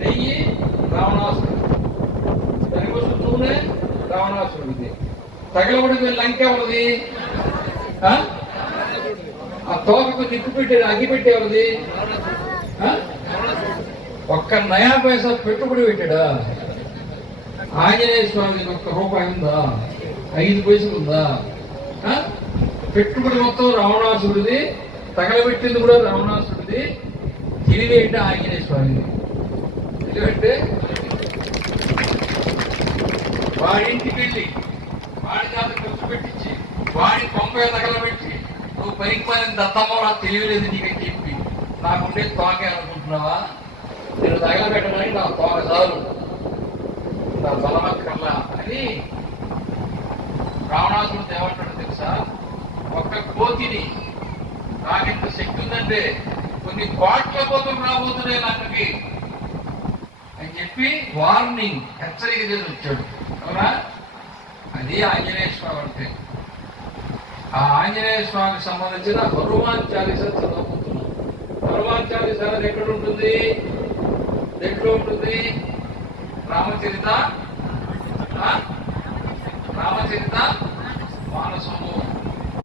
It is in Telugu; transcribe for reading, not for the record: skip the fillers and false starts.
నెయ్యి రావణాసురుడు, పెరుగుసు నూనె రావణాసురుడిది, తగలబడి లంక ఎవరిది? ఆ తోకకు నిప్పు పెట్టేది, అగ్గి పెట్టేవరిది? ఒక్క నయా పైసా పెట్టుబడి పెట్టాడా? ఆంజనేయ స్వామి ₹1 ఉందా? 5 పైసలు ఉందా? పెట్టుబడి మొత్తం రావణాసురుడిది, తగలబెట్టింది కూడా రావణాసురుడిది. తెలివి ఏంటి? ఆంజనేయ స్వామిది. ఎందుకంటే వాడింటికి వెళ్ళి వాడి చేత ఖర్చు పెట్టించి వాడి కొంప తగలబెట్టి నువ్వు పనికి పని దత్తమ్మ నాకు తెలియలేదు నీకని చెప్పి నాకుండే తోకే అనుకుంటున్నావా? నేను తగలబెట్టడానికి నా తోక చాలు, నా బలమక్కర్లా అని రావణాసురుడు ఏమంటాడు తెలుసా? ఒక్క కోతిని నాకింత శక్తి ఉందంటే కొన్ని కోట్ల కోతులు రాబోతున్నాయి నాన్నకి అని చెప్పి వార్నింగ్, హెచ్చరిక చేసి వచ్చాడు. అవునా? అది ఆంజనేయ స్వామి అంటే. ఆ ఆంజనేయ స్వామికి సంబంధించిన హనుమాన్ చాలీసా చదువుకుంటున్నాం. హనుమాన్ చాలీసా అనేది ఎక్కడ ఉంటుంది? ఎక్కడ ఉంటుంది? రామచరిత మానసము